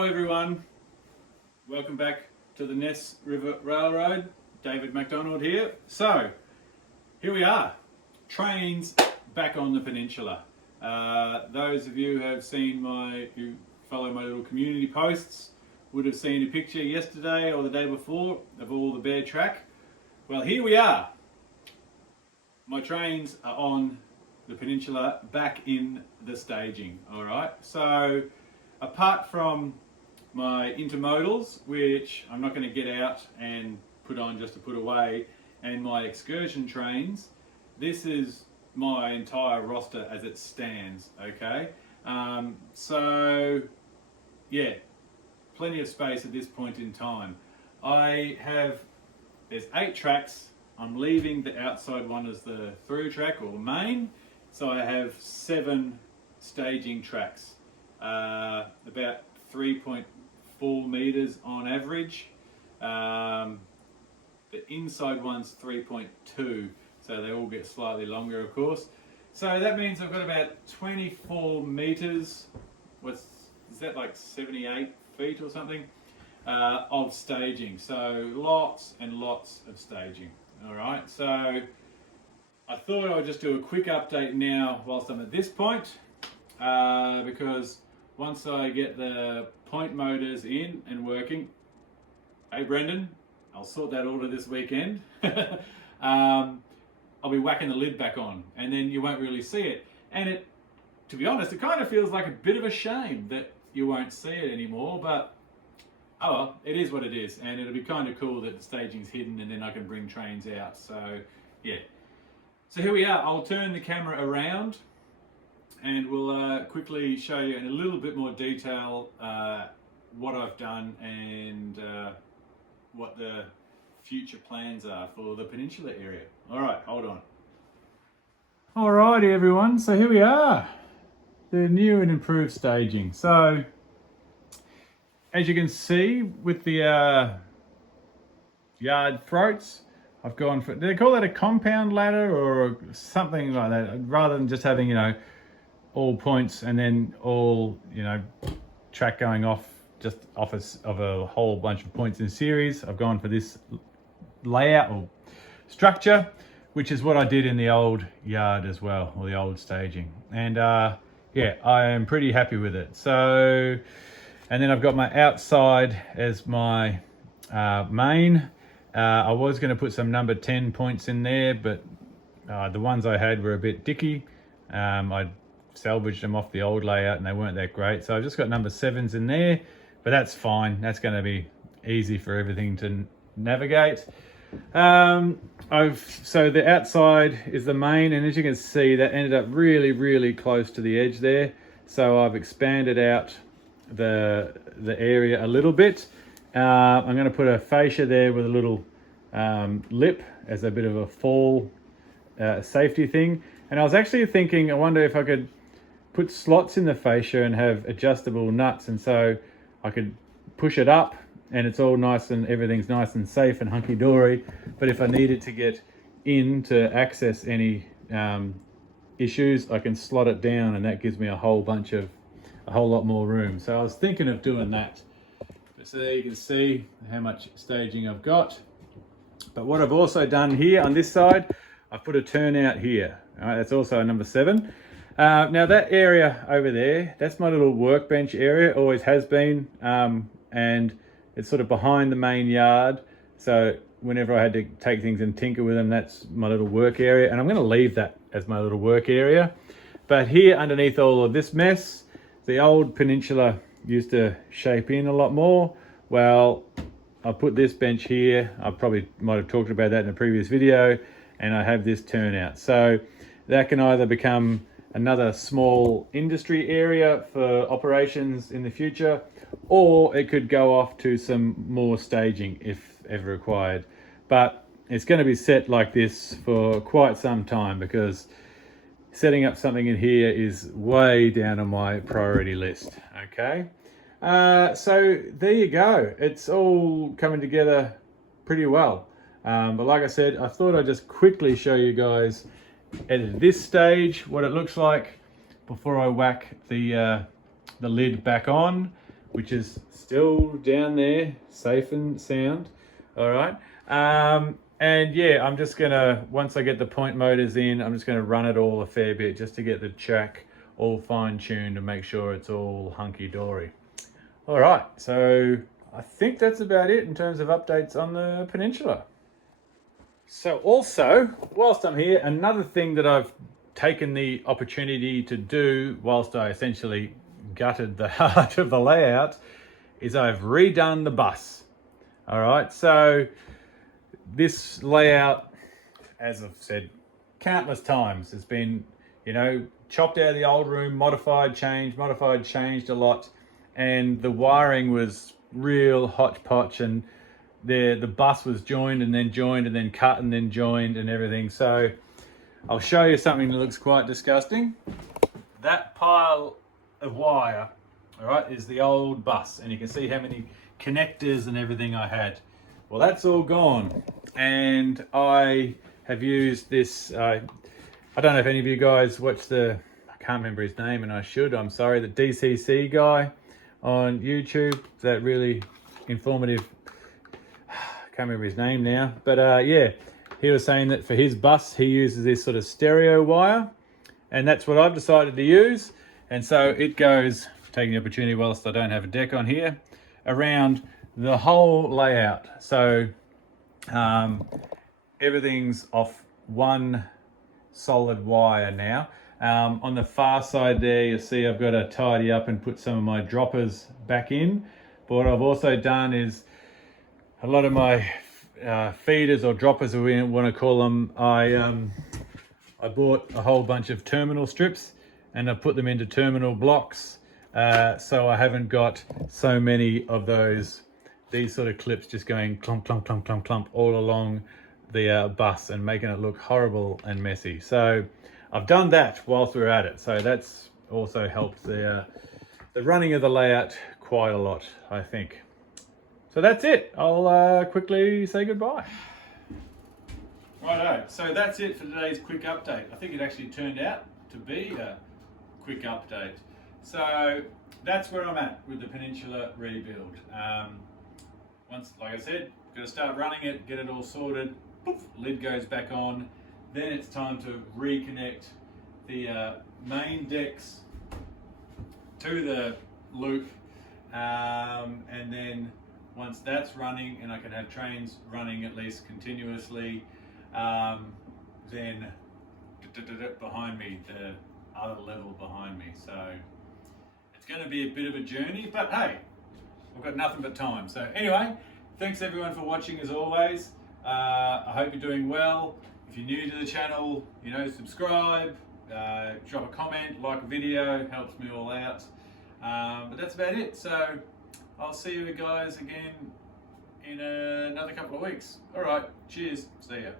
Hello everyone, welcome back to the Ness River Railroad. David McDonald here. So, here we are, trains back on the peninsula. Those of you who follow my little community posts would have seen a picture yesterday or the day before of all the bare track. Well, here we are. My trains are on the peninsula back in the staging, alright? So, apart from my intermodals, which I'm not going to get out and put on just to put away, and my excursion trains, this is my entire roster as it stands, okay? So, yeah, plenty of space at this point in time. There's 8 tracks. I'm leaving the outside one as the through track or main, so I have 7 staging tracks. About 3.4 meters on average. The inside one's 3.2, so they all get slightly longer, of course. So that means I've got about 24 meters. Is that like 78 feet or something? Of staging. So lots and lots of staging. All right. So I thought I would just do a quick update now whilst I'm at this point, because once I get the point motors in and working, hey Brendan, I'll sort that order this weekend. I'll be whacking the lid back on, and then you won't really see it. And to be honest, it kind of feels like a bit of a shame that you won't see it anymore, but oh well, it is what it is, and it'll be kind of cool that the staging's hidden and then I can bring trains out. So yeah. So here we are. I'll turn the camera around and we'll quickly show you in a little bit more detail what I've done and what the future plans are for the peninsula area. All right, hold on. Alrighty everyone, so here we are, the new and improved staging. So as you can see with the yard throats, I've gone for, do they call that a compound ladder or something like that, rather than just having, all points and then all, track going off just off of a whole bunch of points in series. I've gone for this layout or structure, which is what I did in the old yard as well, or the old staging. And yeah, I am pretty happy with it. So, and then I've got my outside as my main. I was going to put some number 10 points in there, but the ones I had were a bit dicky. I salvaged them off the old layout and they weren't that great. So I've just got number 7s in there, but that's fine. That's going to be easy for everything to navigate. So the outside is the main, and as you can see, that ended up really, really close to the edge there. So I've expanded out the area a little bit. I'm going to put a fascia there with a little lip as a bit of a fall safety thing. And I was actually thinking, I wonder if I could put slots in the fascia and have adjustable nuts, and so I could push it up and it's all nice and everything's nice and safe and hunky-dory. But if I needed to get in to access any issues, I can slot it down, and that gives me a whole lot more room. So I was thinking of doing that. So there you can see how much staging I've got. But what I've also done here on this side, I've put a turnout here. All right, that's also a number 7. Now that area over there, that's my little workbench area, always has been, and it's sort of behind the main yard. So whenever I had to take things and tinker with them, that's my little work area, and I'm going to leave that as my little work area. But here underneath all of this mess, the old peninsula used to shape in a lot more. Well, I put this bench here. I probably might have talked about that in a previous video, and I have this turnout. So that can either become another small industry area for operations in the future, or it could go off to some more staging if ever required. But it's going to be set like this for quite some time, because setting up something in here is way down on my priority list. Okay, so there you go. It's all coming together pretty well. But like I said, I thought I'd just quickly show you guys at this stage what it looks like before I whack the lid back on, which is still down there, safe and sound. All right. And yeah, I'm just gonna, once I get the point motors in, I'm just gonna run it all a fair bit just to get the track all fine tuned and make sure it's all hunky dory. All right, so I think that's about it in terms of updates on the Peninsula. So also, whilst I'm here, another thing that I've taken the opportunity to do whilst I essentially gutted the heart of the layout is I've redone the bus. All right, so this layout, as I've said countless times, has been, you know, chopped out of the old room, modified, changed a lot, and the wiring was real hodgepodge, and the bus was joined and then cut and then joined and everything. So I'll show you something that looks quite disgusting. That pile of wire, all right, is the old bus, and you can see how many connectors and everything I had. Well, that's all gone, and I have used this, I don't know if any of you guys watch I can't remember his name, and I should, I'm sorry, the DCC guy on YouTube, that really informative, I can't remember his name now, but yeah, he was saying that for his bus, he uses this sort of stereo wire, and that's what I've decided to use. And so it goes, taking the opportunity whilst I don't have a deck on here, around the whole layout. So everything's off one solid wire now. On the far side there, you'll see I've got to tidy up and put some of my droppers back in. But what I've also done is a lot of my feeders or droppers, as we want to call them, I bought a whole bunch of terminal strips and I put them into terminal blocks. So I haven't got so many of these sort of clips just going clump, clump, clump, clump, clump all along the bus and making it look horrible and messy. So I've done that whilst we're at it. So that's also helped the running of the layout quite a lot, I think. So that's it. I'll quickly say goodbye. Righto, so that's it for today's quick update. I think it actually turned out to be a quick update. So that's where I'm at with the Peninsula rebuild. Once, like I said, got to start running it, get it all sorted, poof, lid goes back on. Then it's time to reconnect the main decks to the loop, and then once that's running and I can have trains running at least continuously, then behind me, the other level behind me. So it's going to be a bit of a journey, but hey, we've got nothing but time. So anyway, thanks everyone for watching as always. I hope you're doing well. If you're new to the channel, you know, subscribe, drop a comment, like a video, helps me all out. But that's about it. So I'll see you guys again in another couple of weeks. All right, cheers, see ya.